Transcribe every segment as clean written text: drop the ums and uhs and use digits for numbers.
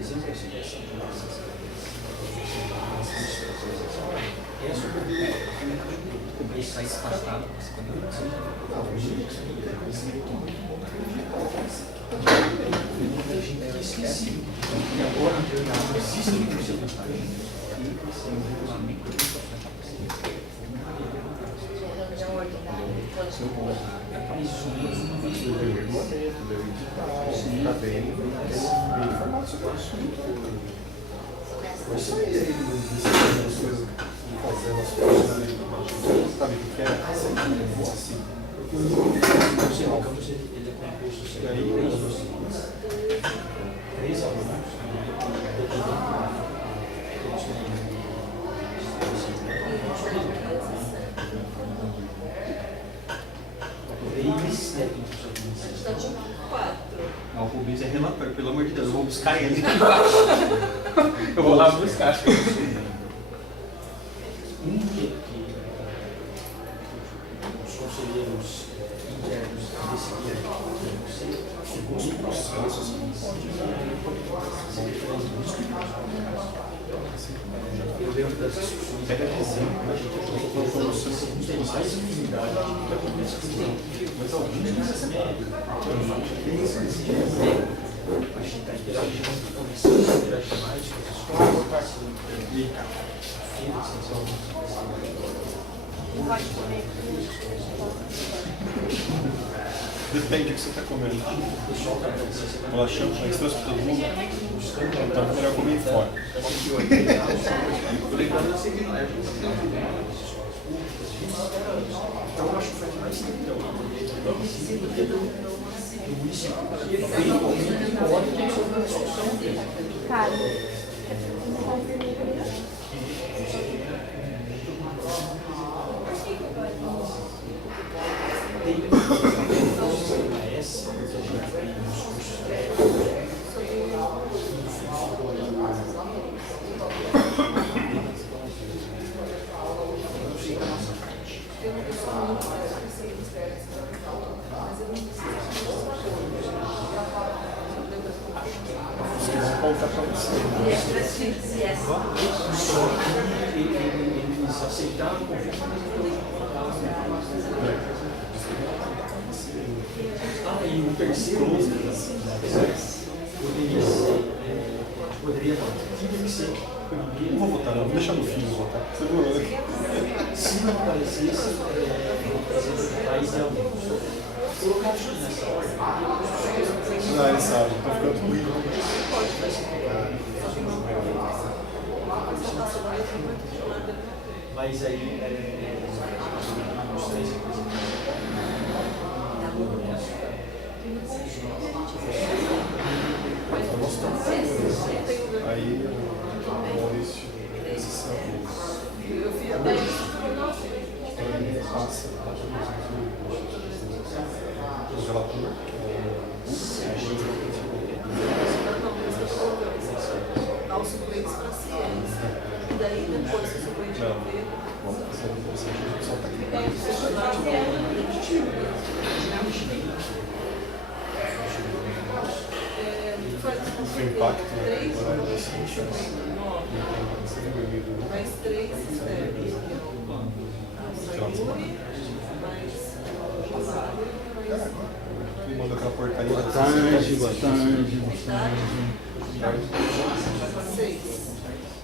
exemplo, essa questão de nossas é sobre cobrir esse país afastado, esqueci. E agora, existe um regulamento deu edital, está bem informado sobre o assunto. Mas isso aí, as coisas, fazendo as coisas, sabe o que é? Assim. O seu campus ele é composto de três alunos. O Rubens é relatório, pelo amor de Deus, eu vou buscar ele. Eu vou lá buscar, acho que os conselheiros internos decidiram segundo o processo, eu lembro das discussões, a gente tem mais infinidade do que acontece com mas alguns não a gente está interagindo, começando a interagir mais com as escolas, participando de feiras, Depende do que você está comendo. o pessoal está agradecendo. Bolachão, mas trouxe para todo mundo. Então é melhor comer fora. Então eu acho que faz mais tempo. Isso Cara. Eles aceitaram o convite, e o terceiro poderia tinha que ser primeiro. Não vou votar, não. Vou deixar no fim votar. Você viu? Se não aparecesse, país de alguns. Colocar nessa ordem. Não, ele sabe. Estou ficando ruim. Mas aí, os três Aí, o Maurício, passa. O relator, aos suplentes para ciência. E daí depois o suplente vai ver. vamos passar de você, só está aqui. O impacto, né? Agora é assim, Mais três externos. Ele manda aquela porcaria. Boa tarde, boa tarde, boa tarde. Seis.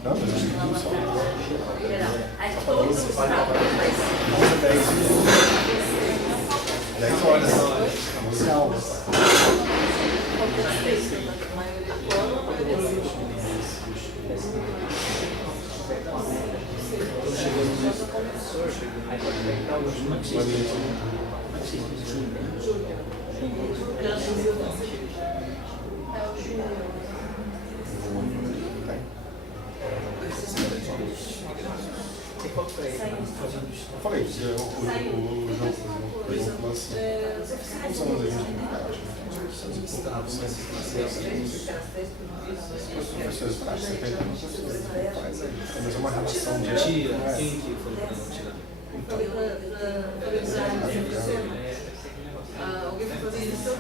Não, mas acho que não só. Aí todos os 10 horas. 11 aulas. Eu falei que o João falou assim, os alunos da gente os professores práticos, você tem mas é uma relação de Tira, quem que falou para não tirar? Alguém vai fazer isso?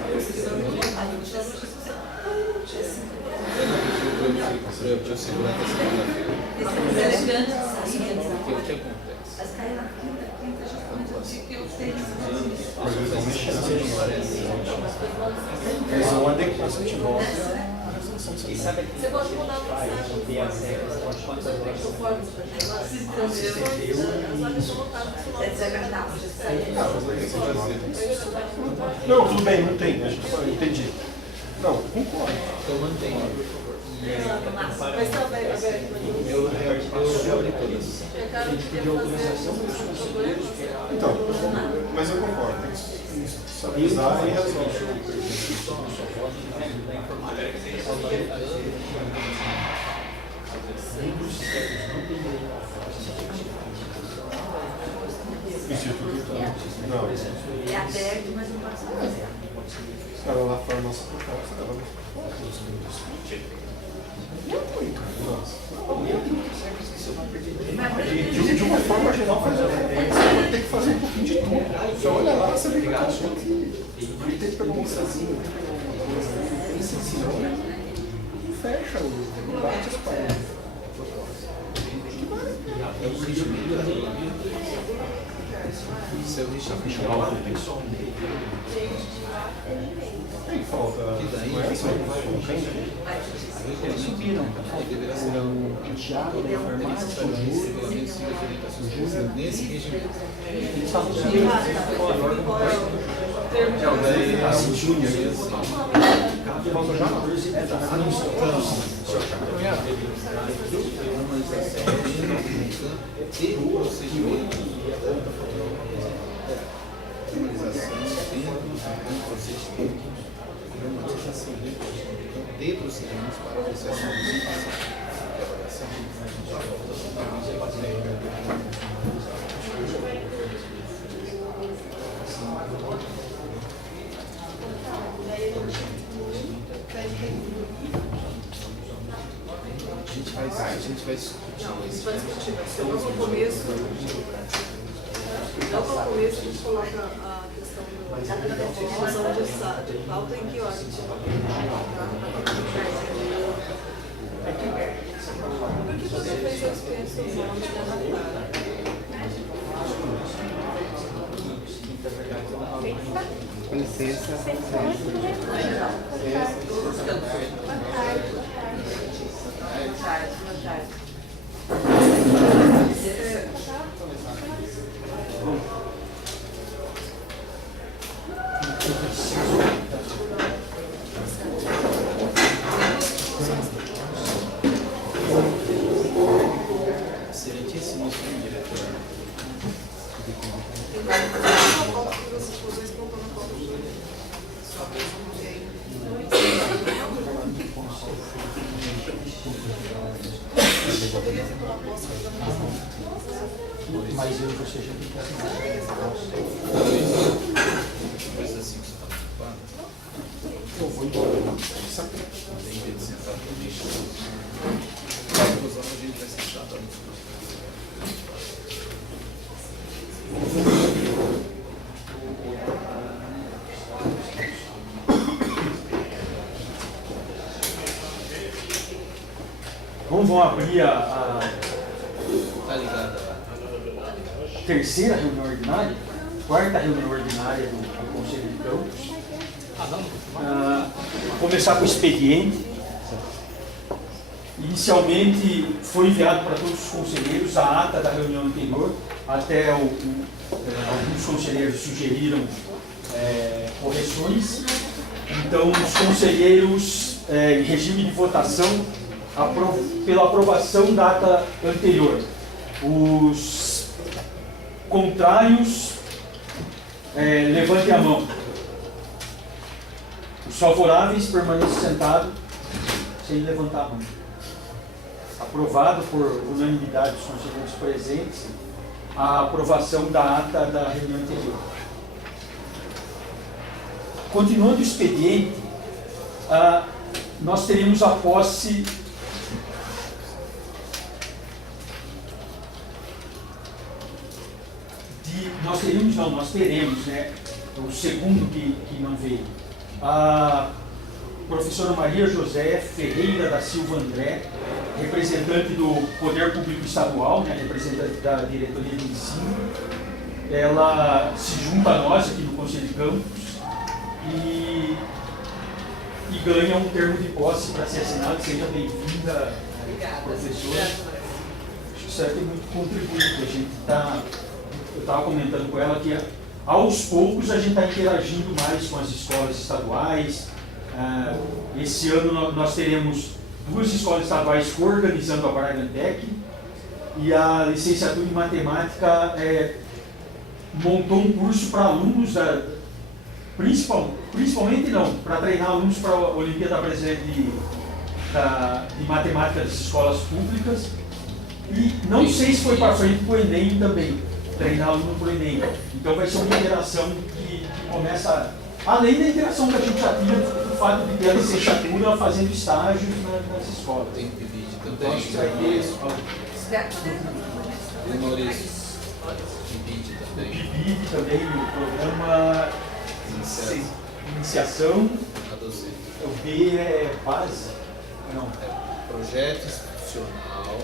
para eu segurar essa segunda-feira. Esses elegantes saíam. Porque o que acontece? As caem na quinta, justamente o dia que eu tenho. Mas eles vão mexer na senhora. Eles vão adequar o futebol. Você pode mandar uma mensagem pro formas pra gente. Se inscreveu, as vagas estão lotadas. É desagradável. Não, tudo bem, não tem. Eu entendi. Não, concordo. Eu mantenho. Mas tá aberto. Eu reabri todas. É caro que queria fazer problema. Então, mas eu concordo. Tem que estabilizar e resolver. Não. É aberto, mas não pode fazer. Ela lá fora a nossa proposta, ela de uma forma geral, você tem que fazer um pouquinho de tudo. Você olha lá, você vê que tá tudo que tem que pegar um moçazinho, tem sensição, não fecha, não bate as paredes. Seu Richard Tem falta. Não é essa? Eles subiram. O Thiago, o farmácia, o Júlio. nesse regime. Eles estavam subindo. O Júnior. Falta já 14 E procedimento. Formalização de procedimentos para apreciação de avaliação. A gente vai discutir. Não, a gente vai discutir. Vai ser logo no começo. Logo no começo a gente coloca a questão da divisão de pauta em que hora a gente vai. Porque você fez a experiência onde adaptar. Com licença. Excelentíssimo senhor diretor. Mas eu você já tem que assinar. Coisa assim que você está preocupado. Eu vou embora. Tem que sentar no lixo. A gente vai ser chato. Vamos abrir a Tá ligado? terceira reunião ordinária, quarta reunião ordinária do Conselho de Campos. Começar com o expediente. Inicialmente foi enviado para todos os conselheiros a ata da reunião anterior, até alguns conselheiros sugeriram correções. Então, os conselheiros, em regime de votação, pela aprovação da ata anterior. Os contrários, levantem a mão. Os favoráveis permaneçam sentados sem levantar a mão. Aprovado por unanimidade dos conselheiros presentes a aprovação da ata da reunião anterior. Continuando o expediente, nós teríamos a posse nós teremos, né, o segundo que não veio. professora Maria José Ferreira da Silva André, representante do Poder Público Estadual, né, representante da diretoria de ensino. Ela se junta a nós aqui no Conselho de Campos e ganha um termo de posse para ser assinado. Seja bem-vinda, professora. Acho que isso aí tem muito contribuído. A gente eu estava comentando com ela que aos poucos a gente está interagindo mais com as escolas estaduais. Esse ano nós teremos 2 escolas estaduais coorganizando a Bragantec, e a licenciatura em matemática montou um curso para alunos, principalmente não, para treinar alunos para a Olimpíada Brasileira de Matemática das escolas públicas, e não sei se foi para frente para o Enem também, treinar aluno para o Enem. Então vai ser uma interação que começa, além da interação que a gente já tinha do fato de ter a licenciatura fazendo estágios nas escolas. Tem PIBID também. Então acho que vai ter Tem Maurício. PIBID também. PIBID também, o programa Iniciação. A docente. O B é base? Não. É projeto institucional.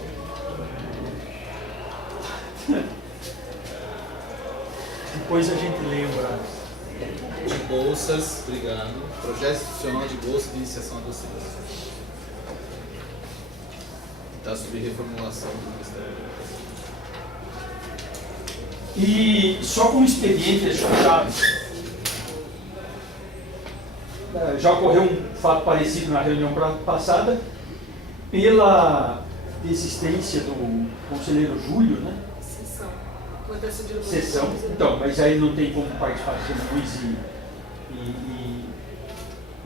Depois a gente lembra. De bolsas, obrigado. Projeto institucional de bolsa de iniciação à docência. Está sob reformulação do Ministério. E só como expediente, já ocorreu um fato parecido na reunião passada, pela desistência do conselheiro Júlio, né? Sessão. Então, mas aí não tem como participar de Luiz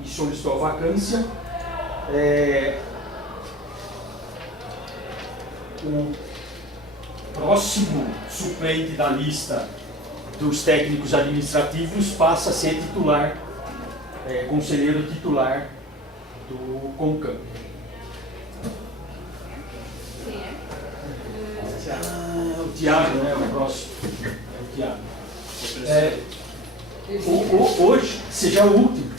e solicitou a vacância. O próximo suplente da lista dos técnicos administrativos passa a ser titular, conselheiro titular do CONCAM. Quem é? O Tiago, né? O próximo. É o Tiago. Hoje, seja o último.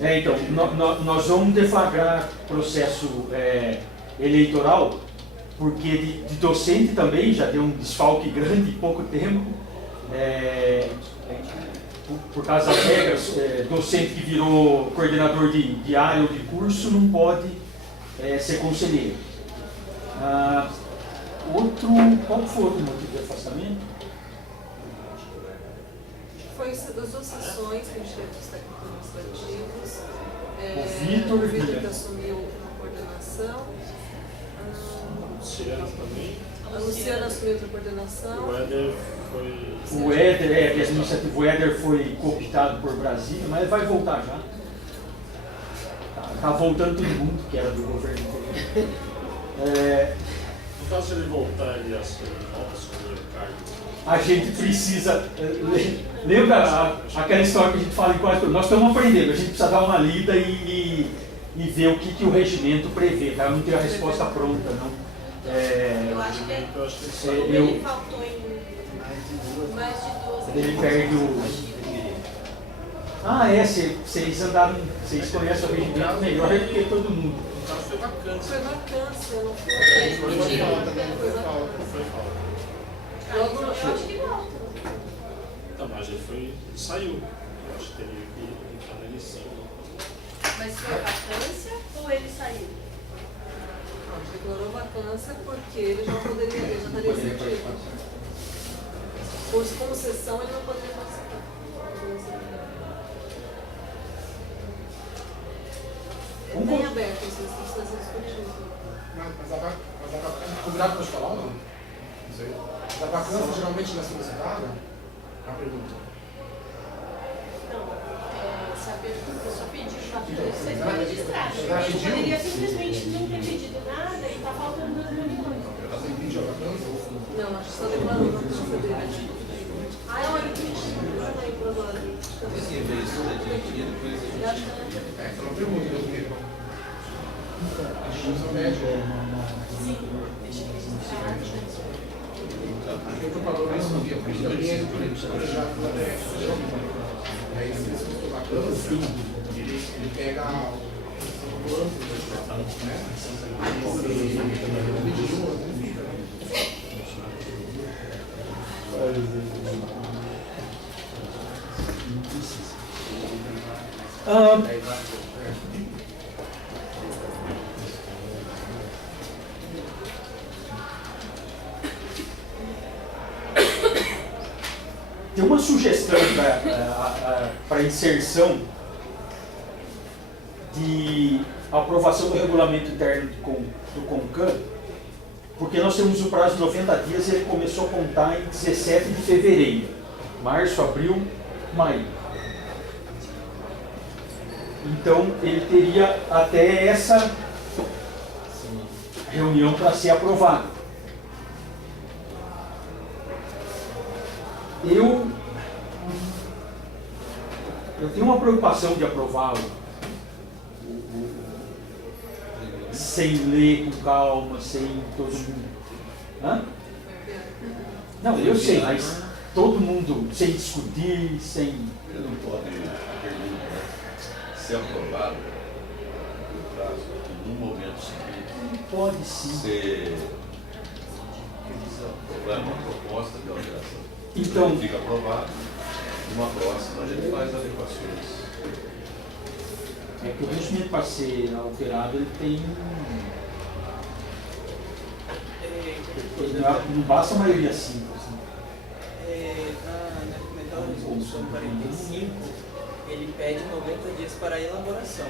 Então, nós vamos deflagrar processo eleitoral, porque de docente também já deu um desfalque grande em pouco tempo, por causa das regras. Docente que virou coordenador de área ou de curso não pode ser conselheiro. Qual foi o motivo de afastamento? Foi as 2 sessões que a gente teve dos técnicos administrativos. O Vitor que assumiu a coordenação. Luciana também. A Luciana assumiu outra coordenação. O Éder foi. O Éder, administrativo, o Éder foi cooptado por Brasília, mas vai voltar já. Tá voltando todo mundo que era do governo anterior. No caso, se ele voltar, ele assume o cargo. A gente precisa. Lembra aquela história que a gente fala em quase tudo? Nós estamos aprendendo, a gente precisa dar uma lida e ver o que o regimento prevê, tá? Eu não tenho a resposta pronta, não. Eu acho que ele faltou em mais de 12. Ele perde o. Vocês andaram. Vocês conhecem o regimento melhor do que todo mundo. O cara foi vacância. Foi vacância, não foi? Foi falta. Logo, eu acho que volta. Tá, mas ele saiu. Eu acho que teria que entrar na eleição. Mas foi vacância ou ele saiu? Não, declarou vacância porque ele já estaria executivo. Por concessão, ele não poderia participar. Não tem aberto, vocês precisam ser discutidos. Mas a contrato pode falar ou não? Não sei. A vacância geralmente não é solicitada? A pergunta. Não, se a pessoa pediu vacância, vocês Ela vão registrar. Ele poderia simplesmente não ter pedido nada e está faltando 2 reuniões. Você pediu a vacância? Não, acho que só declarou vacância dele. Não, ele pediu. Não lembro agora. Esse isso da diretoria, depois a gente. Essa é uma pergunta, eu não. A gente não mede. Sim, deixa eu registrar. Porque o procurador isso não via, porque também é do já aí se ele solicitou vacância, Ele pega o corpo, né? Tem uma sugestão para inserção de aprovação do regulamento interno do CONCAN, porque nós temos o prazo de 90 dias e ele começou a contar em 17 de fevereiro, março, abril, maio. Então ele teria até essa reunião para ser aprovado. Eu tenho uma preocupação de aprová-lo sem ler com calma, sem todo mundo. Hã? Não, eu sei, mas todo mundo sem discutir, sem. Ele não pode perguntar se aprovado o prazo no momento seguinte. Pode sim. Ser aprovar uma proposta de alteração. Então, ele fica aprovado, numa próxima a gente faz adequações. é que o regimento para ser alterado ele tem. Não basta a maioria simples. Na Documental Resolução 45, ele pede 90 dias para a elaboração.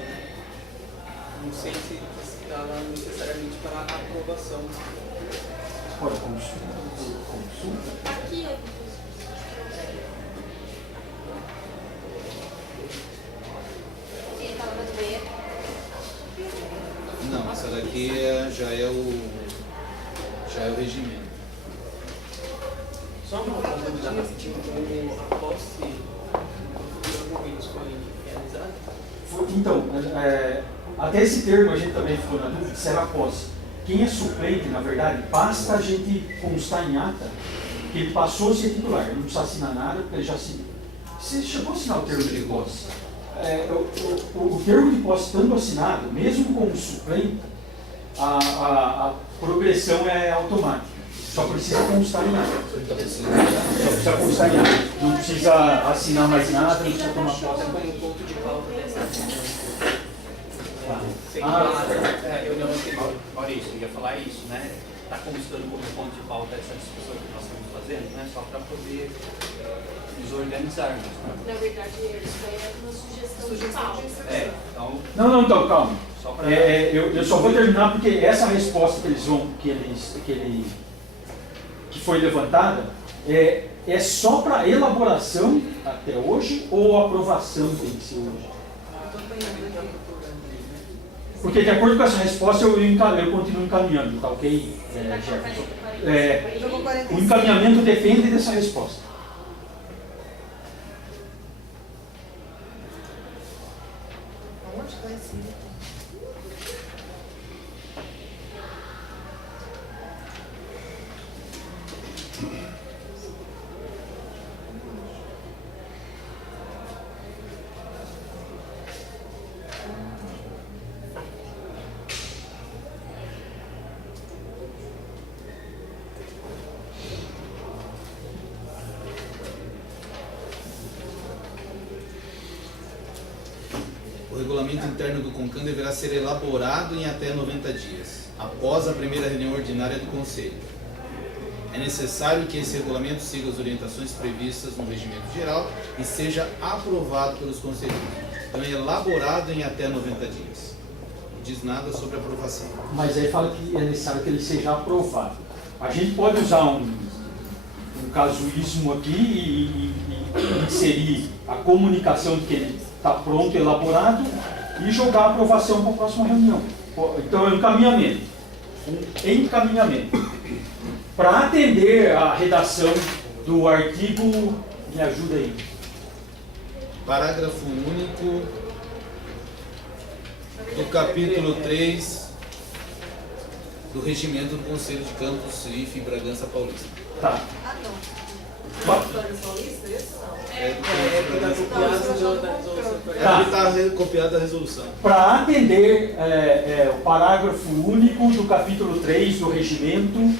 Não sei se está lá necessariamente para a aprovação. Olha, consulta. Aqui, Não, essa daqui já é o regimento. Só uma dúvida rapidinho, a posse dos argumentos foi realizada? Então, até esse termo a gente também ficou na dúvida se era posse. Quem é suplente, na verdade, basta a gente constar em ata que ele passou a ser titular. Ele não precisa assinar nada, porque ele já assinou. Você chegou a assinar o termo de posse? O termo de posse estando assinado, mesmo como suplente, a progressão é automática. Só precisa constar em ata. Só precisa constar em ata. Não precisa assinar mais nada, não precisa tomar posse. Como ponto de pauta dessa reunião anterior, Maurício, eu ia falar isso, né? Está constando como ponto de pauta essa discussão que nós estamos fazendo, né? Só para poder nos organizarmos. Né? na verdade, isso aí é uma sugestão de pauta. Então. Não, então, calma. Só pra... Eu só vou terminar porque essa resposta que foi levantada é só para elaboração até hoje ou aprovação tem que ser hoje? Porque de acordo com essa resposta eu continuo encaminhando, tá ok, Jefferson? O encaminhamento depende dessa resposta. Onde está esse? O regulamento interno do CONCAN deverá ser elaborado em até 90 dias, após a primeira reunião ordinária do Conselho. É necessário que esse regulamento siga as orientações previstas no regimento geral e seja aprovado pelos conselheiros. Então é elaborado em até 90 dias. Não diz nada sobre aprovação. Mas aí fala que é necessário que ele seja aprovado. A gente pode usar um casuísmo aqui e inserir a comunicação de que ele está pronto, elaborado, e jogar a aprovação para a próxima reunião. Então é um encaminhamento. Para atender a redação do artigo, me ajuda aí. Parágrafo único do capítulo 3 do Regimento do Conselho de Campos, Recife e Bragança Paulista. Tá. Ah, não. História Paulista, esse não? que está copiado da resolução. Tá. Ele está copiado da resolução. Para atender o parágrafo único do capítulo 3 do regimento.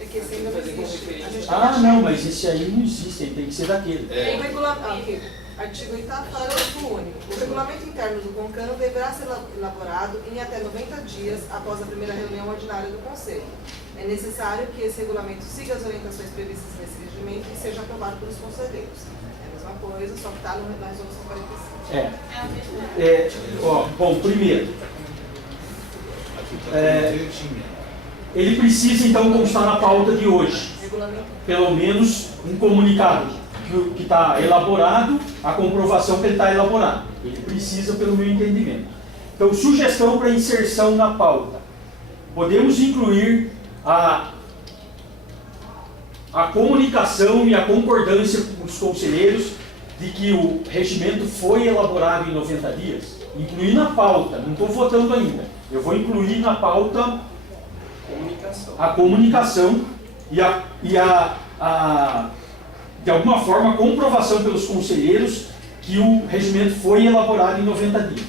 É que esse ainda não existe. A gente Ah, não, mas esse aí não existe, tem que ser daquele. Tem aqui, artigo 8º, parágrafo único. O regulamento interno do CONCAN deverá ser elaborado em até 90 dias após a primeira reunião ordinária do Conselho. É necessário que esse regulamento siga as orientações previstas nesse regimento e seja aprovado pelos conselheiros. É a mesma coisa, só que está na resolução 45. Bom, primeiro, ele precisa então constar na pauta de hoje, pelo menos um comunicado que está elaborado, a comprovação que ele está elaborado. Ele precisa, pelo meu entendimento. Então, sugestão para inserção na pauta. Podemos incluir a comunicação e a concordância com os conselheiros de que o regimento foi elaborado em 90 dias. Incluir na pauta, não estou votando ainda. Eu vou incluir na pauta a comunicação e de alguma forma, a comprovação pelos conselheiros que o regimento foi elaborado em 90 dias.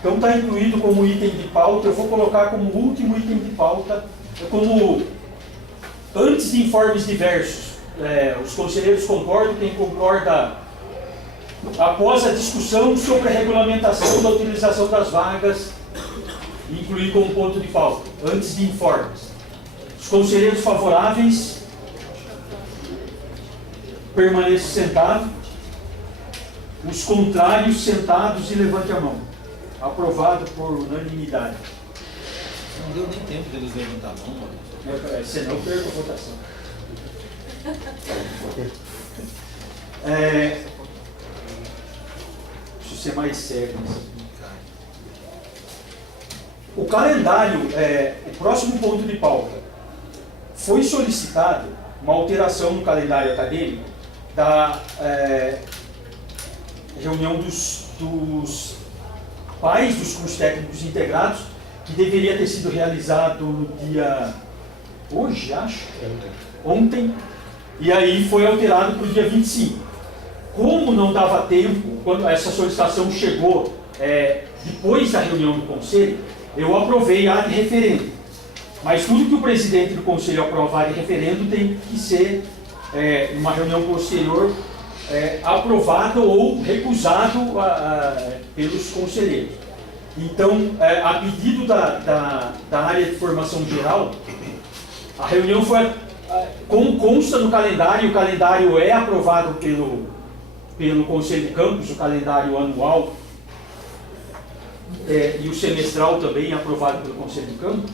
Então está incluído como item de pauta, eu vou colocar como último item de pauta, como antes de informes diversos. Os conselheiros concordam, quem concorda, após a discussão sobre a regulamentação da utilização das vagas, incluir como ponto de pauta, antes de informes. Os conselheiros favoráveis, permaneçam sentados. Os contrários, sentados e levante a mão. Aprovado por unanimidade. Não deu nem tempo deles levantar a mão, mano. Senão eu perco a votação. Preciso ser mais sério. O calendário, o próximo ponto de pauta. Foi solicitado uma alteração no calendário acadêmico da reunião dos pais dos cursos técnicos integrados, que deveria ter sido realizado no dia... hoje, acho? Ontem. E aí foi alterado para o dia 25. Como não dava tempo, quando essa solicitação chegou depois da reunião do Conselho, eu aprovei a de referendo. Mas tudo que o presidente do Conselho aprovar de referendo tem que ser, numa reunião posterior, aprovado ou recusado pelos conselheiros. Então, a pedido da área de formação geral, a reunião foi, como consta no calendário, o calendário é aprovado pelo Conselho de Campus, o calendário anual, e o semestral também é aprovado pelo Conselho de Campus.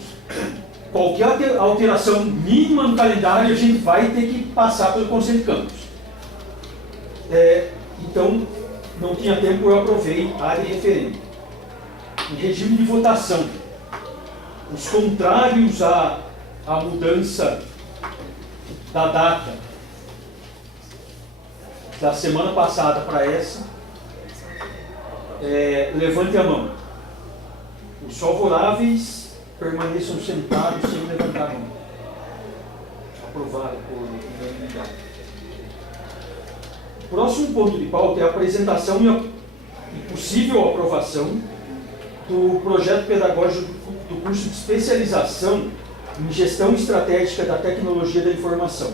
Qualquer alteração mínima no calendário a gente vai ter que passar pelo Conselho de Campus. Então, não tinha tempo, eu aprovei a área de referendo. Em regime de votação, os contrários à mudança da data da semana passada para essa, levante a mão. Os favoráveis permaneçam sentados sem levantar a mão. Aprovado por unanimidade. O próximo ponto de pauta é a apresentação e possível aprovação do projeto pedagógico do curso de especialização em gestão estratégica da tecnologia da informação.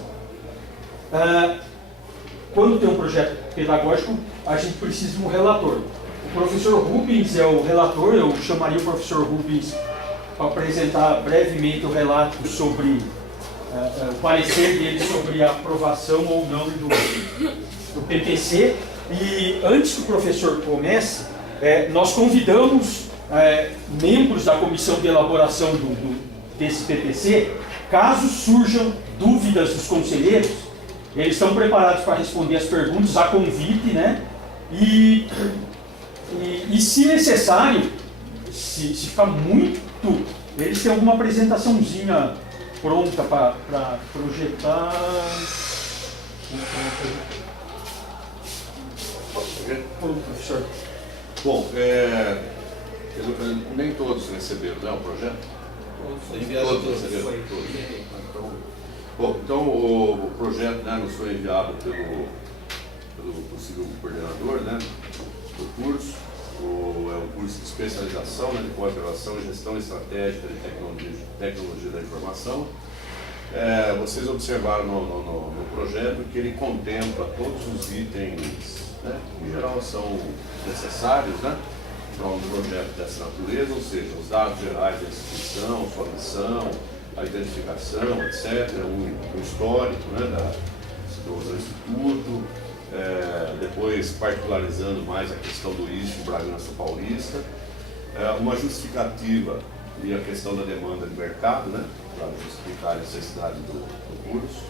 Quando tem um projeto pedagógico, a gente precisa de um relator. O professor Rubens é o relator, eu chamaria o professor Rubens para apresentar brevemente o relato sobre o parecer dele sobre a aprovação ou não do PPC. E antes que o professor comece, nós convidamos membros da comissão de elaboração desse PPC, caso surjam dúvidas dos conselheiros, eles estão preparados para responder as perguntas a convite, né? E se necessário, se ficar muito, eles têm alguma apresentaçãozinha pronta para projetar. Professor. Bom, nem todos receberam, né, o projeto? Foi enviado Todos todos. receberam. Todos. Então, Bom, então o projeto, né, nos foi enviado pelo possível coordenador, né, do curso. É um curso de especialização, né, de pós-graduação em gestão estratégica de tecnologia da informação. Vocês observaram no projeto que ele contempla todos os itens, né, que em geral são necessários, né, para um projeto dessa natureza, ou seja, os dados gerais da instituição, sua missão, a identificação, etc., o histórico, né, do instituto, depois particularizando mais a questão do ISF Bragança Paulista, uma justificativa e a questão da demanda de mercado, né, para justificar a necessidade do curso,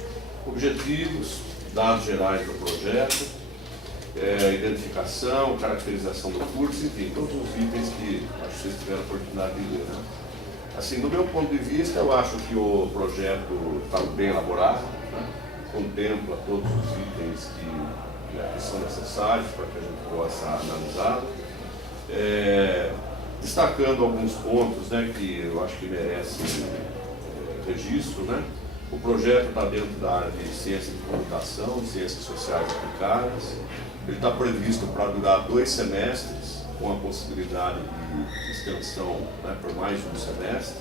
objetivos, dados gerais do projeto, identificação, caracterização do curso, enfim, todos os itens que acho que vocês tiveram a oportunidade de ler, né? Assim, do meu ponto de vista, eu acho que o projeto está bem elaborado, né? Contempla todos os itens que são necessários para que a gente possa analisá-lo, destacando alguns pontos, né, que eu acho que merecem registro, né? O projeto está dentro da área de ciência de computação, ciências sociais aplicadas. Ele está previsto para durar 2 semestres, com a possibilidade de extensão, né, por mais de um semestre.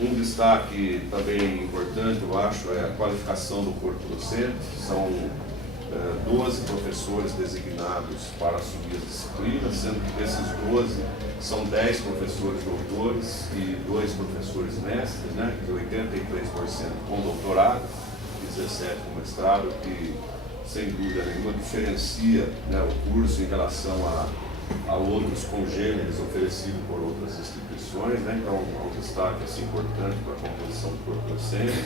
Um destaque também importante, eu acho, é a qualificação do corpo docente. São 12 professores designados para assumir as disciplinas, sendo que desses 12 são 10 professores doutores e 2 professores mestres, né, de 83% com doutorado e 17% com mestrado, que sem dúvida nenhuma diferencia, né, o curso em relação a outros congêneres oferecidos por outras instituições, né? Então, um destaque assim, importante para a composição do corpo docente.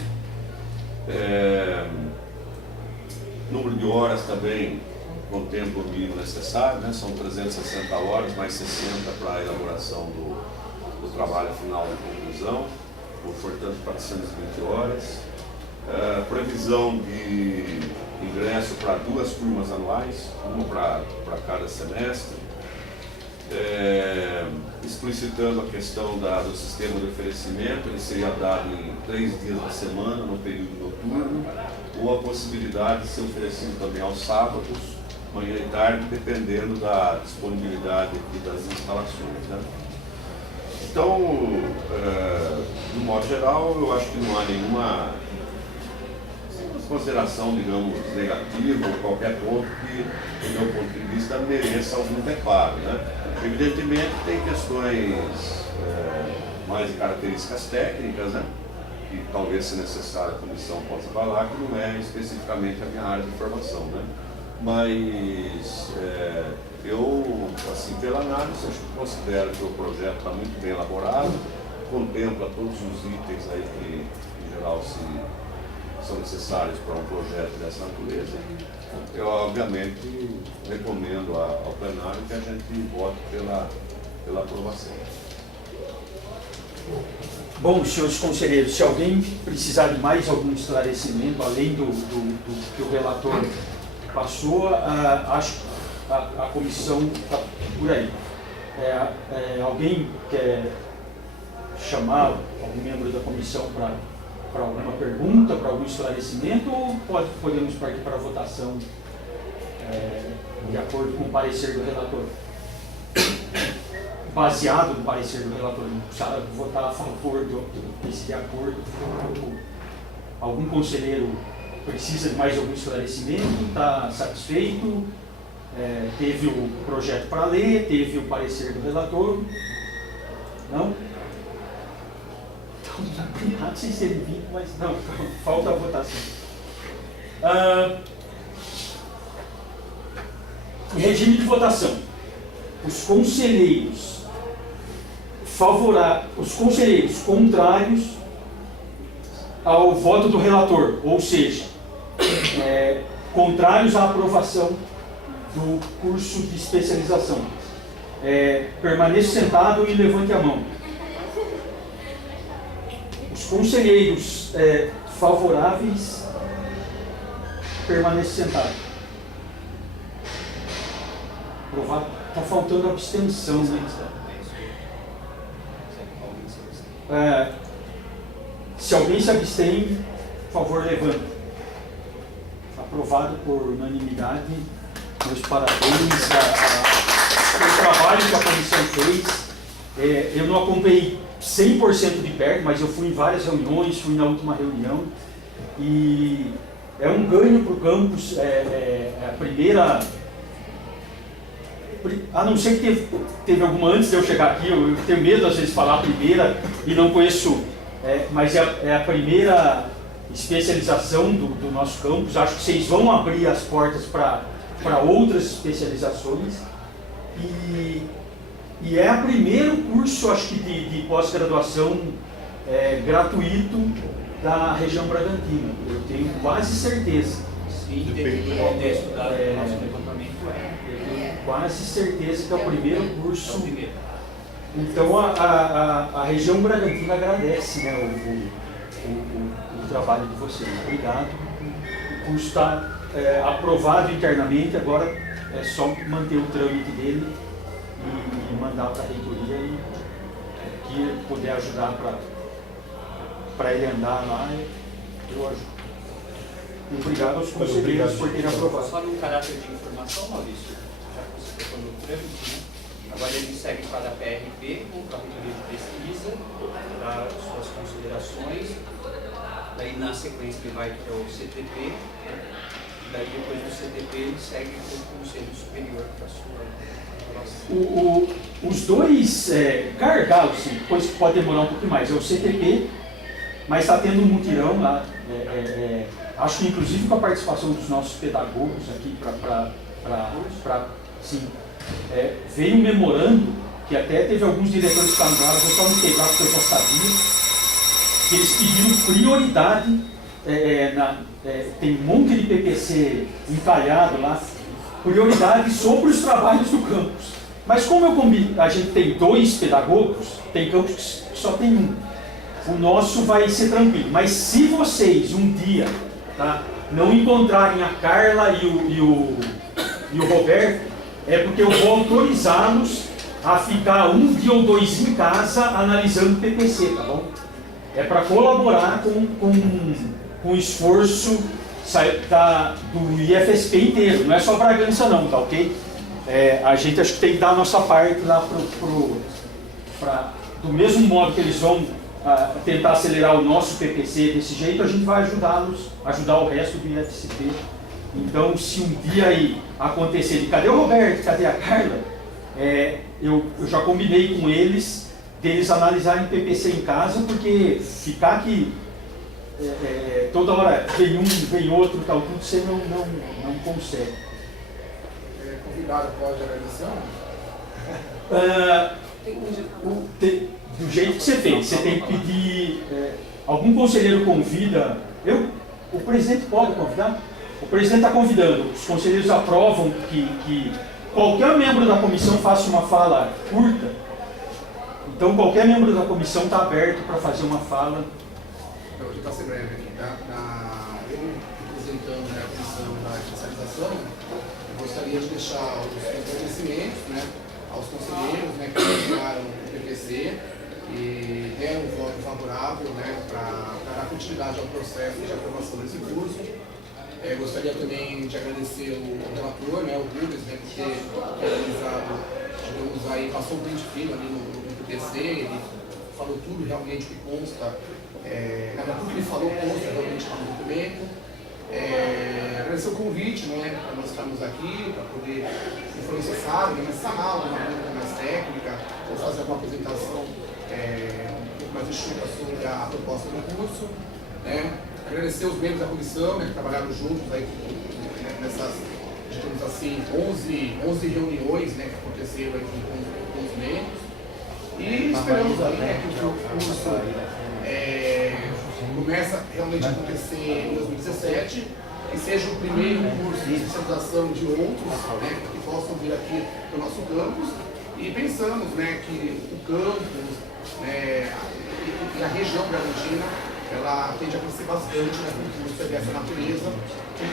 Número de horas também contempla o mínimo necessário, né? São 360 horas, mais 60 para a elaboração do trabalho final de conclusão, portanto 420 horas. Previsão de ingresso para 2 turmas anuais, uma para cada semestre, explicitando a questão do sistema de oferecimento. Ele seria dado em 3 dias da semana, no período noturno, ou a possibilidade de ser oferecido também aos sábados, manhã e tarde, dependendo da disponibilidade aqui das instalações, né? Então, de modo geral, eu acho que não há nenhuma consideração, digamos, negativa ou qualquer ponto que, do meu ponto de vista, mereça algum reparo, né? Evidentemente, tem questões mais de características técnicas, né, que talvez, se necessário, a comissão possa falar, que não é especificamente a minha área de formação, né? Mas eu, assim, pela análise, acho que considero que o projeto está muito bem elaborado, contempla todos os itens aí que, em geral, são necessários para um projeto dessa natureza. Eu, obviamente, recomendo ao plenário que a gente vote pela aprovação. Bom, senhores conselheiros, se alguém precisar de mais algum esclarecimento, além do que o relator passou, acho que a comissão está por aí. Alguém quer chamar algum membro da comissão para alguma pergunta, para algum esclarecimento, ou podemos partir para a votação de acordo com o parecer do relator? Baseado no parecer do relator, não precisa votar a favor desse de acordo. Algum conselheiro precisa de mais algum esclarecimento, está satisfeito, teve o projeto para ler, teve o parecer do relator? Não? Então, sem ser vindo, mas não, falta a votação. Regime de votação. Os conselheiros contrários ao voto do relator, ou seja, contrários à aprovação do curso de especialização, permaneça sentado e levante a mão. Os conselheiros favoráveis, permaneça sentado. Aprovado. Está faltando abstenção, né? Se alguém se abstém, por favor, levante. Aprovado por unanimidade. Meus parabéns pelo trabalho que a comissão fez. Eu não acompanhei 100% de perto, mas eu fui em várias reuniões, fui na última reunião. E é um ganho para o campus. A primeira... A não ser que teve alguma antes de eu chegar aqui, eu tenho medo às vezes de falar a primeira e não conheço, mas é a primeira especialização do nosso campus. Acho que vocês vão abrir as portas para outras especializações e é o primeiro curso, acho que de pós-graduação gratuito da região Bragantina. Eu tenho quase certeza. Sim, teve o honesto da nosso levantamento. Quase certeza que é o primeiro curso. Então a região Bragantina agradece, né, o trabalho de vocês. Obrigado. O curso está aprovado internamente, agora é só manter o trâmite dele e mandar para a reitoria e que puder ajudar para ele andar lá, eu ajudo. Obrigado aos conselheiros por terem aprovado. Só no caráter de informação, Maurício, já que você tocou no trâmite, né? Agora ele segue para a PRP, para a reitoria de pesquisa, para suas considerações, daí na sequência ele vai para o CTP, daí depois do CTP ele segue para o Conselho Superior para a sua aprovação. Os dois gargalos, depois pode demorar um pouquinho mais, é o CTP, mas está tendo um mutirão lá. Acho que inclusive com a participação dos nossos pedagogos aqui veio um memorando, que até teve alguns diretores que estavam lá, eu só não pegar porque eu já sabia, que eles pediram prioridade, tem um monte de PPC encalhado lá, prioridade sobre os trabalhos do campus. Mas como a gente tem 2 pedagogos, tem campus que só tem um. O nosso vai ser tranquilo. Mas se vocês um dia não encontrarem a Carla e o Roberto, é porque eu vou autorizá-los a ficar um dia ou 2 em casa analisando o PPC, tá bom? É para colaborar com o esforço do IFSP inteiro, não é só Bragança não, tá ok? A gente acho que tem que dar a nossa parte lá do mesmo modo que eles vão tentar acelerar o nosso PPC desse jeito, a gente vai ajudar o resto do IFSP. Então, se um dia aí acontecer de cadê o Roberto, cadê a Carla, eu já combinei com eles deles analisarem PPC em casa, porque ficar aqui toda hora vem um, vem outro, tal, tudo você não consegue. Convidado pode agradecer? Do jeito que você fez, você tem que pedir. Algum conselheiro convida. O presidente pode convidar? O presidente está convidando. Os conselheiros aprovam que qualquer membro da comissão faça uma fala curta. Então, qualquer membro da comissão está aberto para fazer uma fala. Eu vou tentar ser breve aqui. Eu, representando a comissão da especialização, eu gostaria de deixar os agradecimentos, aos conselheiros, que enviaram o PPC e deram um voto favorável, para dar continuidade ao processo de aprovação desse curso. Gostaria também de agradecer o relator, o Rubens, por ter realizado, digamos aí, passou um pente fino ali no PPC, ele falou tudo realmente que consta, tudo que ele falou consta realmente no documento. Agradecer o convite, para nós estarmos aqui, para poder, se for necessário, mas sanar uma pergunta mais técnica, ou fazer uma apresentação um pouco mais enxuta sobre a proposta do curso. Agradecer os membros da comissão, que trabalharam juntos aí, nessas, digamos assim, 11 reuniões que aconteceram aqui com os membros. E esperamos aí que o curso começa realmente a acontecer em 2017, que seja o primeiro curso de especialização de outros que possam vir aqui para o nosso campus. E pensamos que o campus e a região Bragantina, ela tende a crescer bastante com cursos dessa natureza, que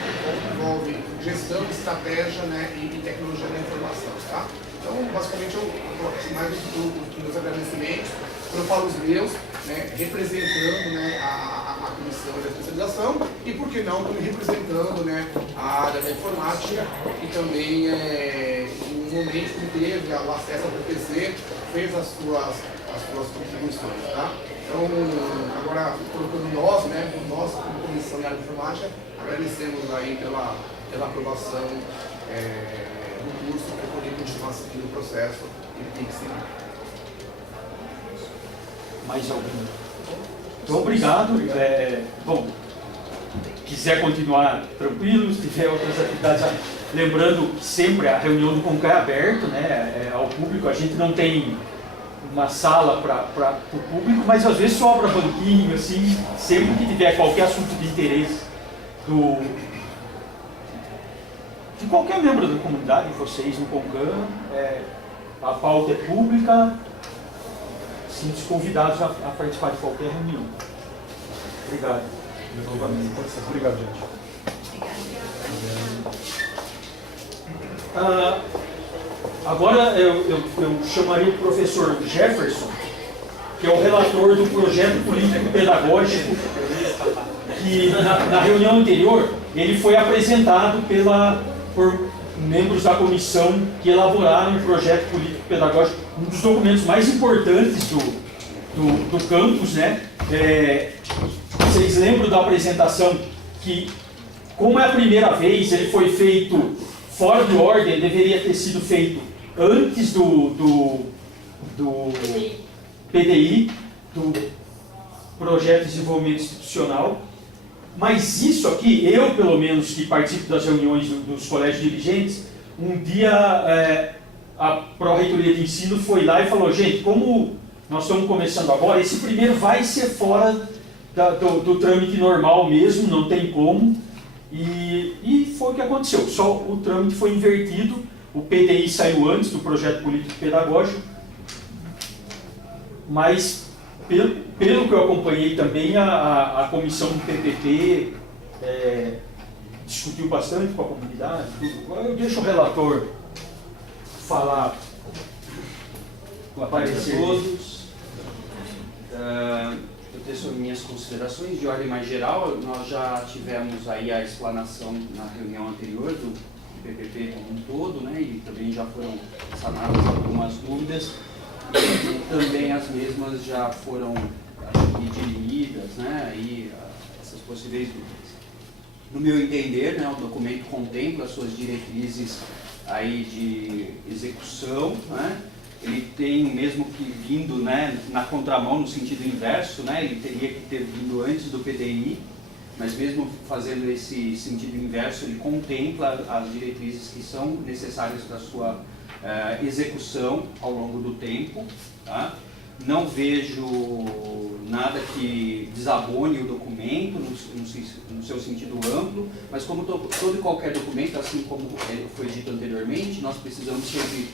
envolve gestão, estratégia e tecnologia da informação. Tá? Então, basicamente, eu mais dos meus agradecimentos. Quando eu falo os meus, né, representando, né, a comissão da especialização e, por que não, também representando, né, a área da informática e também, no momento que teve o acesso ao PPC, fez as suas contribuições, tá? Então, agora, colocando nós, né, nós como comissão da área de informática, agradecemos aí pela aprovação do curso para poder continuar seguindo o processo e tem que seguir. Mais algum? Então, obrigado. Bom, quiser continuar tranquilo, se tiver outras atividades, lembrando que sempre a reunião do CONCAN é aberta, né, ao público. A gente não tem uma sala para o público, mas às vezes sobra banquinho, assim, sempre que tiver qualquer assunto de interesse de qualquer membro da comunidade, vocês no CONCAN, a pauta é pública, sinto-os convidados a participar de qualquer reunião. Obrigado. Novamente. Obrigado, gente. Agora eu chamaria o professor Jefferson, que é o relator do projeto político-pedagógico, que na reunião anterior ele foi apresentado por membros da comissão que elaboraram o projeto político-pedagógico, um dos documentos mais importantes do campus, né? Vocês lembram da apresentação que, como é a primeira vez, ele foi feito fora de ordem, deveria ter sido feito antes do PDI, do Projeto de Desenvolvimento Institucional. Mas isso aqui, eu pelo menos que participo das reuniões dos colégios dirigentes, um dia a Pró-Reitoria de Ensino foi lá e falou: gente, como nós estamos começando agora, esse primeiro vai ser fora do trâmite normal mesmo, não tem como. E foi o que aconteceu, só o trâmite foi invertido, o PDI saiu antes do projeto político-pedagógico, mas pelo que eu acompanhei também, a comissão do PPP discutiu bastante com a comunidade, tudo. Eu deixo o relator falar, aparecer. Todos. Eu teço minhas considerações de ordem mais geral. Nós já tivemos aí a explanação na reunião anterior do PPP como um todo, né, e também já foram sanadas algumas dúvidas. E também as mesmas já foram, acho que, dirimidas, né, aí essas possíveis dúvidas. No meu entender, né, o documento contempla as suas diretrizes aí de execução, né. Ele tem, mesmo que vindo, né, na contramão, no sentido inverso, né, ele teria que ter vindo antes do PDI, mas mesmo fazendo esse sentido inverso, ele contempla as diretrizes que são necessárias para a sua execução ao longo do tempo. Tá? Não vejo nada que desabone o documento no seu sentido amplo, mas como todo e qualquer documento, assim como foi dito anteriormente, nós precisamos sempre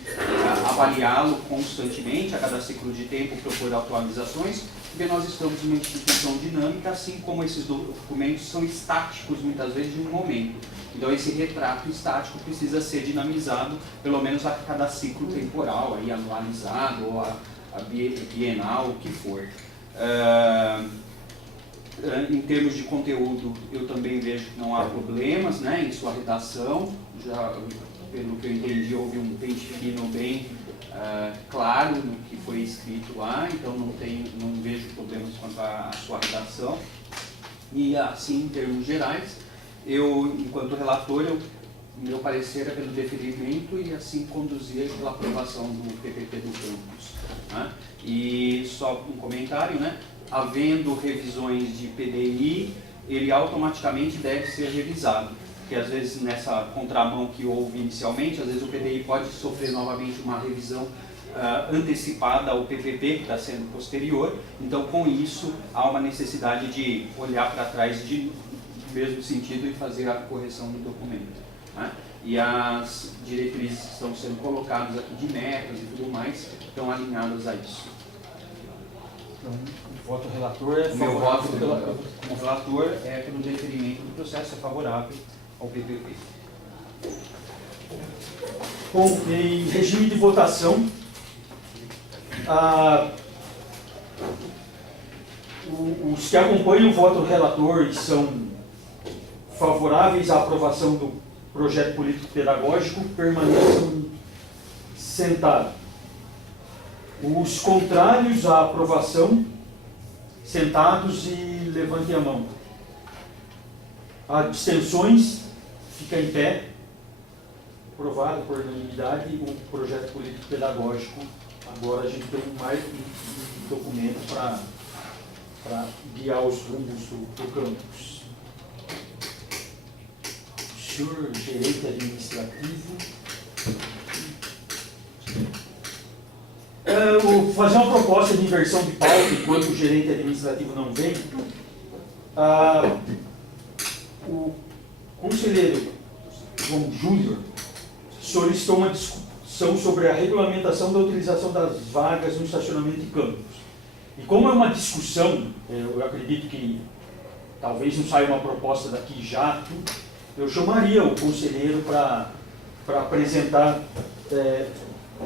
avaliá-lo constantemente, a cada ciclo de tempo propor atualizações, porque nós estamos em uma instituição dinâmica, assim como esses documentos são estáticos muitas vezes de um momento. Então esse retrato estático precisa ser dinamizado pelo menos a cada ciclo temporal, aí anualizado ou a bienal, o que for. Em termos de conteúdo, eu também vejo que não há problemas, né, em sua redação. Já, pelo que eu entendi, houve um pente fino bem claro no que foi escrito lá, então não vejo problemas quanto à sua redação. E assim, em termos gerais, eu, enquanto relator, meu parecer é pelo deferimento e assim conduzir pela aprovação do PPP do campus. Né? E só um comentário, né? Havendo revisões de PDI, ele automaticamente deve ser revisado, porque às vezes nessa contramão que houve inicialmente, às vezes o PDI pode sofrer novamente uma revisão antecipada ao PPP, que está sendo posterior, então com isso há uma necessidade de olhar para trás no mesmo sentido e fazer a correção do documento. Né? E as diretrizes que estão sendo colocadas aqui de metas e tudo mais estão alinhadas a isso. Então, o voto relator é Meu favorável voto como relator é pelo deferimento do processo, é favorável ao PPP. Bom, em regime de votação, Os que acompanham o voto do relator e são favoráveis à aprovação do projeto político-pedagógico permaneçam sentados. Os contrários à aprovação, sentados e levantem a mão. Abstenções, fica em pé. Aprovado por unanimidade o projeto político-pedagógico. Agora a gente tem mais um documento para guiar os rumos do campus. O senhor gerente administrativo. Eu vou fazer uma proposta de inversão de pauta enquanto o gerente administrativo não vem. O conselheiro João Júnior solicitou uma discussão sobre a regulamentação da utilização das vagas no estacionamento de campus. E como é uma discussão, eu acredito que talvez não saia uma proposta daqui já, eu chamaria o conselheiro para apresentar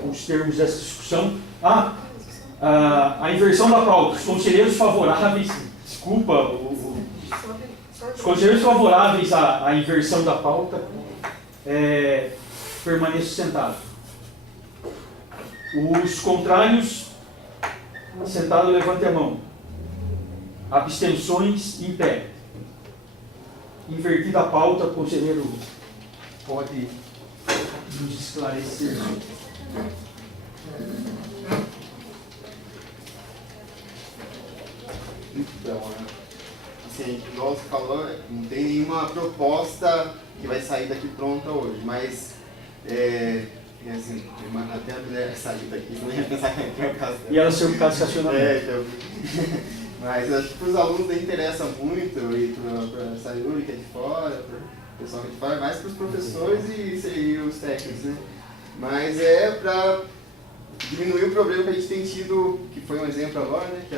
os termos dessa discussão. A inversão da pauta. Os conselheiros favoráveis, desculpa, os conselheiros favoráveis à inversão da pauta permaneçam sentados. Os contrários, sentado, levante a mão. Abstenções, em pé. Invertida a pauta, o conselheiro pode nos esclarecer. Então, assim, igual você falou, não tem nenhuma proposta que vai sair daqui pronta hoje, mas assim, até a mulher sair daqui, não ia pensar que é o caso dela. E ela ser um caso de estacionamento. Mas acho que para os alunos interessa muito, e para a Sayuri que é de fora, para o pessoal que é de fora, mais para os professores e os técnicos, né? Mas é para diminuir o problema que a gente tem tido, que foi um exemplo agora, né? Que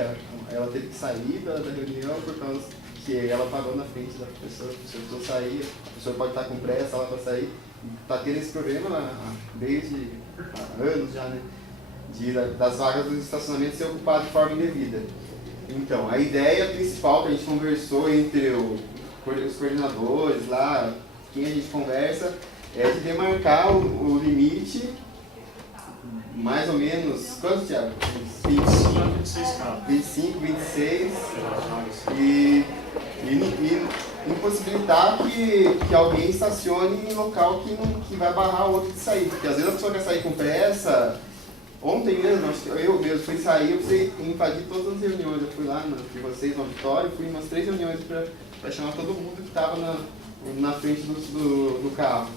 ela teve que sair da reunião por causa que ela parou na frente da professora, a professora sair, a professora pode estar com pressa lá para sair, está tendo esse problema desde anos já, né? Das vagas dos estacionamentos ser ocupadas de forma indevida. Então, a ideia principal que a gente conversou entre os coordenadores lá, quem a gente conversa, é de demarcar o limite, mais ou menos, quantos, Thiago? 25, 26, e impossibilitar que alguém estacione em local que vai barrar o outro de sair, porque às vezes a pessoa quer sair com pressa. Ontem mesmo, eu mesmo fui sair, eu precisei invadir todas as reuniões. Eu fui lá de vocês no auditório, fui em umas 3 reuniões para chamar todo mundo que estava na frente do carro.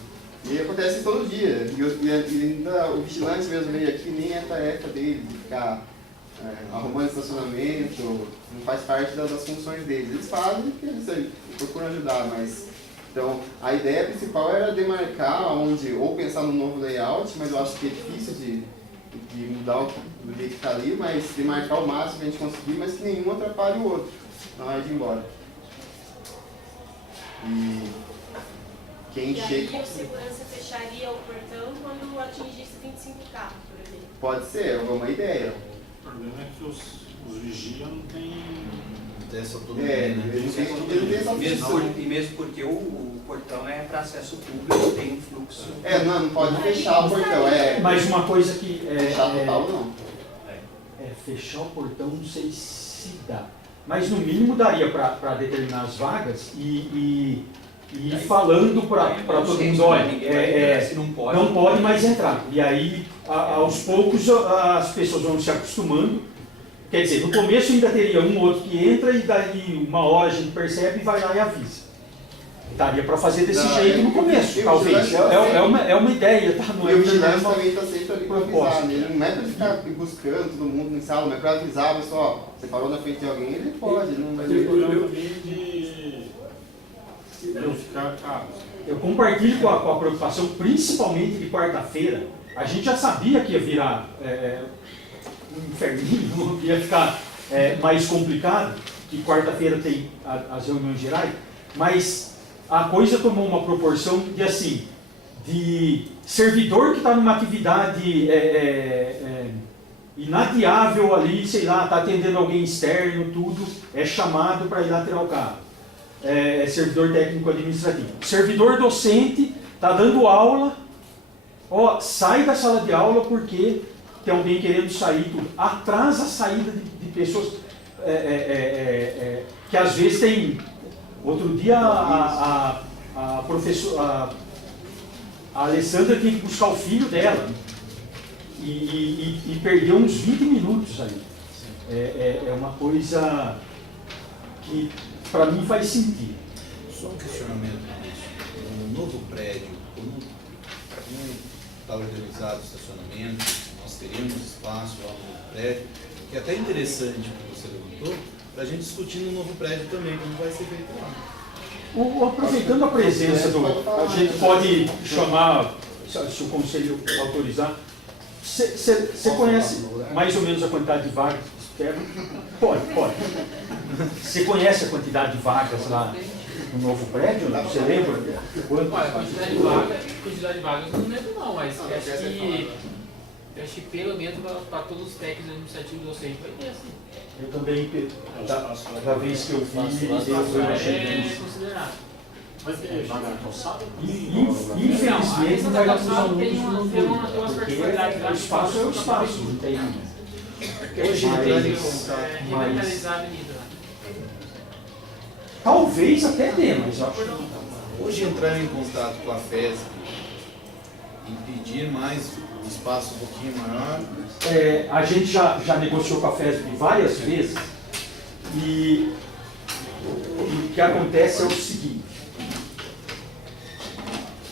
E acontece todo dia. E ainda o vigilante mesmo veio aqui, nem é tarefa dele de ficar arrumando estacionamento, não faz parte das funções deles. Eles fazem porque eles procuram ajudar, mas... Então, a ideia principal era demarcar onde, ou pensar no novo layout, mas eu acho que é difícil de mudar do jeito que está ali, mas demarcar o máximo que a gente conseguir, mas que nenhum atrapalhe o outro na hora de ir embora. E quem chega... aí o segurança fecharia o portão quando atingisse 25 carros, por exemplo? Pode ser, é uma ideia. O problema é que os vigias não tem essa E mesmo porque o portão é para acesso público, tem um fluxo. Não pode fechar o portão. Mas uma coisa que fechar total não. Fechar o portão, não sei se dá. Mas no mínimo daria para determinar as vagas e ir falando para todo mundo, olha, não pode mais entrar. E aí, aos poucos, as pessoas vão se acostumando. Quer dizer, no começo ainda teria um ou outro que entra e daí uma hora a gente percebe e vai lá e avisa. Daria para fazer desse jeito no começo, talvez. É uma ideia, tá? Não é o vigilante também está sempre ali para avisar, né? Não é para ficar buscando todo mundo em sala, mas é para avisar, pessoal, você parou na frente de alguém, ele pode, não vai ter problema de verificar carros. Eu compartilho com a preocupação, principalmente de quarta-feira. A gente já sabia que ia virar um inferninho, ia ficar mais complicado, que quarta-feira tem as reuniões gerais, mas a coisa tomou uma proporção de servidor que está numa atividade inadiável ali, sei lá, está atendendo alguém externo, tudo, é chamado para ir lá tirar o carro. É servidor técnico administrativo. Servidor docente está dando aula, ó, sai da sala de aula porque tem alguém querendo sair, tudo. Atrasa a saída de pessoas que às vezes tem. Outro dia a professora, a Alessandra tinha que buscar o filho dela e perdeu uns 20 minutos aí. É uma coisa que para mim faz sentido. Só um questionamento disso. No novo prédio, como está organizado o estacionamento, nós teríamos espaço lá no novo prédio, que é até interessante o que você levantou, para a gente discutir no novo prédio também, como vai ser feito lá. Aproveitando a presença do... A gente pode chamar, se o conselho autorizar. Você conhece mais ou menos a quantidade de vagas? Pode. Você conhece a quantidade de vagas lá no novo prédio? Você lembra? Olha, a quantidade de vagas eu não lembro não, mas acho que pelo menos para todos os técnicos administrativos docentes vai ter assim. Eu também, da vez que eu vi, eu achei considerado. Mas é vaga na calçada? Infelizmente não vai dar para os alunos tem umas particularidades lá. O espaço é o espaço, não tem. Hoje Revitalizar a avenida lá. Talvez até dê, mas eu acho que não. Hoje entrar em contato com a FESB e pedir mais um espaço um pouquinho maior. A gente já negociou com a FESB várias vezes e o que acontece é o seguinte.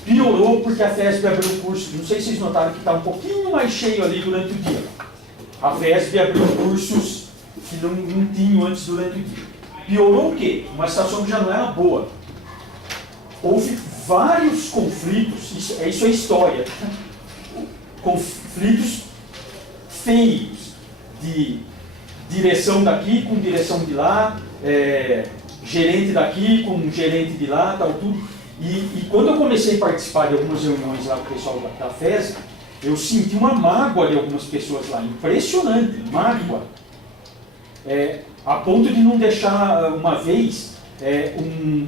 Piorou porque a FESB abriu um curso, não sei se vocês notaram que está um pouquinho mais cheio ali durante o dia. A FESB abriu cursos que não tinham antes durante o dia. Piorou o quê? Uma situação que já não era boa. Houve vários conflitos, isso é história, conflitos feios de direção daqui com direção de lá, gerente daqui com gerente de lá, tal, tudo. E quando eu comecei a participar de algumas reuniões lá com o pessoal da FESB, eu senti uma mágoa de algumas pessoas lá, impressionante, mágoa. A ponto de não deixar, uma vez,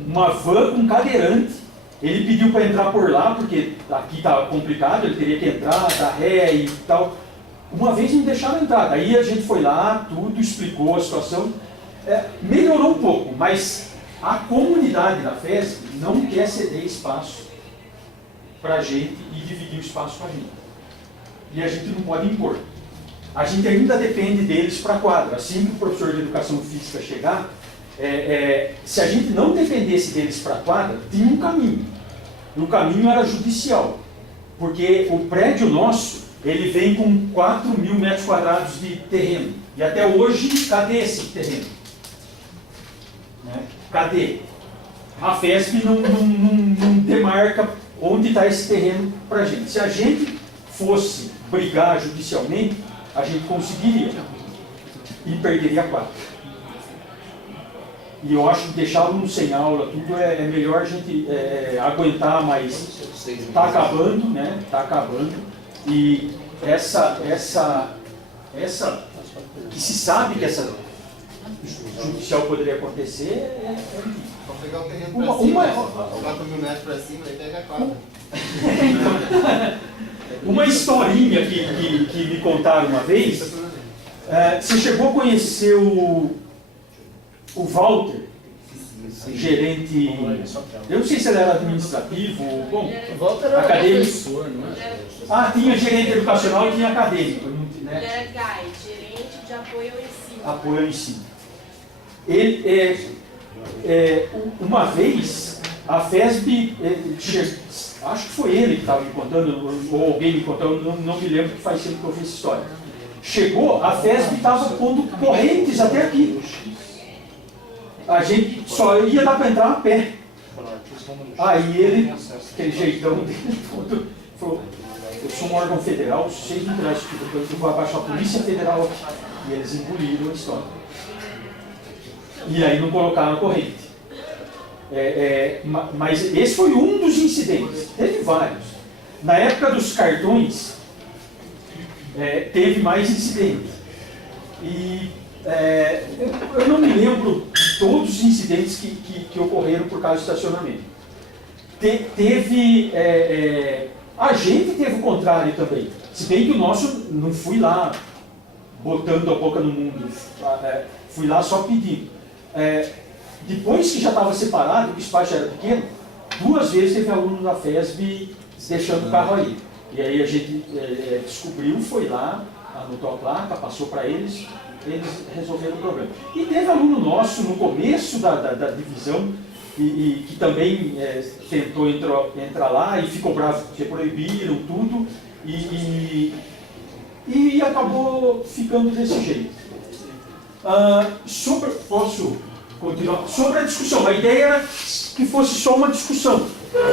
uma van com cadeirante, ele pediu para entrar por lá, porque aqui está complicado, ele teria que entrar, dar ré e tal. Uma vez não deixaram entrar, daí a gente foi lá, tudo, explicou a situação, melhorou um pouco, mas a comunidade da FESB não quer ceder espaço para a gente e dividir o espaço com a gente. E a gente não pode impor. A gente ainda depende deles para a quadra. Assim que o professor de educação física chegar, se a gente não dependesse deles para a quadra, tinha um caminho. E o caminho era judicial. Porque o prédio nosso, ele vem com 4.000 metros quadrados de terreno. E até hoje, cadê esse terreno? Cadê? A FESB não demarca onde está esse terreno para a gente. Se a gente fosse brigar judicialmente, a gente conseguiria e perderia a quadra. E eu acho que deixar aluno sem aula, tudo é melhor a gente aguentar, mas está acabando, né? Está acabando. E essa que se sabe que essa judicial poderia acontecer Vou pegar o terreno para cima, 4.000 metros para cima, aí pega a quadra. Uma historinha que me contaram uma vez, você chegou a conhecer o Walter, gerente, eu não sei se ele era administrativo, bom, acadêmico. Tinha gerente educacional e tinha acadêmico. Ele era GAI, gerente de apoio ao ensino. Apoio ao ensino. Ele, uma vez, a FESB, acho que foi ele que estava me contando, ou alguém me contando, não me lembro, que faz tempo que eu vi essa história. Chegou, a FESB estava pondo correntes até aqui. A gente só ia dar para entrar a pé. Aí ele, aquele jeitão dele, falou, eu sou um órgão federal, se vocês não tivessem eu vou abaixar a Polícia Federal aqui. E eles engoliram a história. E aí não colocaram a corrente. Mas esse foi um dos incidentes. Teve vários. Na época dos cartões, teve mais incidentes. E eu não me lembro de todos os incidentes que ocorreram por causa do estacionamento. A gente teve o contrário também. Se bem que o nosso, não fui lá botando a boca no mundo, fui lá só pedindo. Depois que já estava separado, que o espaço era pequeno, 2 vezes teve aluno da FESB deixando o carro aí. E aí a gente descobriu, foi lá, anotou a placa, passou para eles resolveram o problema. E teve aluno nosso no começo da divisão, e que também tentou entrar lá e ficou bravo porque proibiram tudo, e acabou ficando desse jeito. Posso continuar? Sobre a discussão, a ideia era que fosse só uma discussão,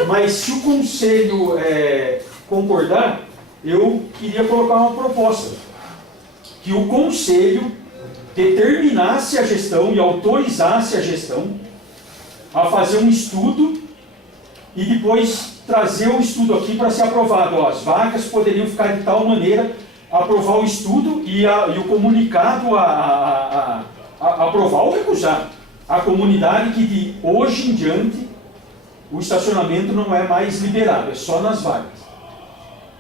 mas se o conselho concordar, eu queria colocar uma proposta, que o conselho determinasse a gestão e autorizasse a gestão a fazer um estudo e depois trazer o estudo aqui para ser aprovado. As vagas poderiam ficar de tal maneira, aprovar o estudo e o comunicado a aprovar ou recusar a comunidade que de hoje em diante o estacionamento não é mais liberado, é só nas vagas.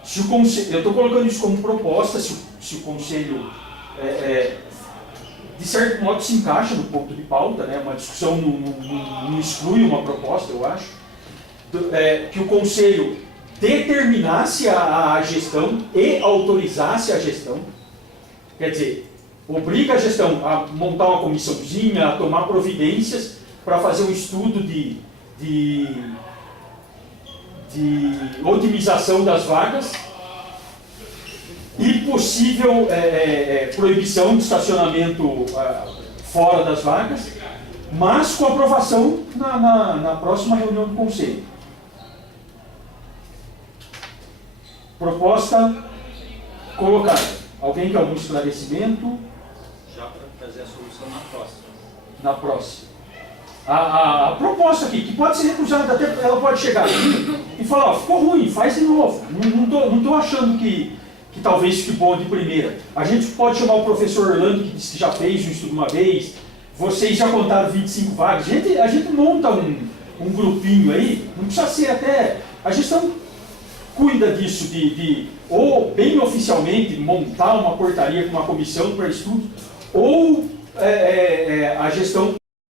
Se o conselho, eu estou colocando isso como proposta, se o conselho de certo modo se encaixa no ponto de pauta, né? Uma discussão não exclui uma proposta, eu acho, que o conselho determinasse a gestão e autorizasse a gestão, quer dizer, obriga a gestão a montar uma comissãozinha, a tomar providências para fazer um estudo de otimização das vagas e possível proibição de estacionamento fora das vagas, mas com aprovação na próxima reunião do Conselho. Proposta colocada. Alguém quer algum esclarecimento? Já para trazer a solução na próxima. Na próxima. A proposta aqui, que pode ser recusada, até ela pode chegar aqui e falar, ficou ruim, faz de novo. Não estou achando que talvez fique bom de primeira. A gente pode chamar o professor Orlando, que disse que já fez um estudo uma vez, vocês já contaram 25 vagas, a gente monta um grupinho aí, não precisa ser até... A gestão cuida disso, ou bem oficialmente montar uma portaria com uma comissão para estudo, ou a gestão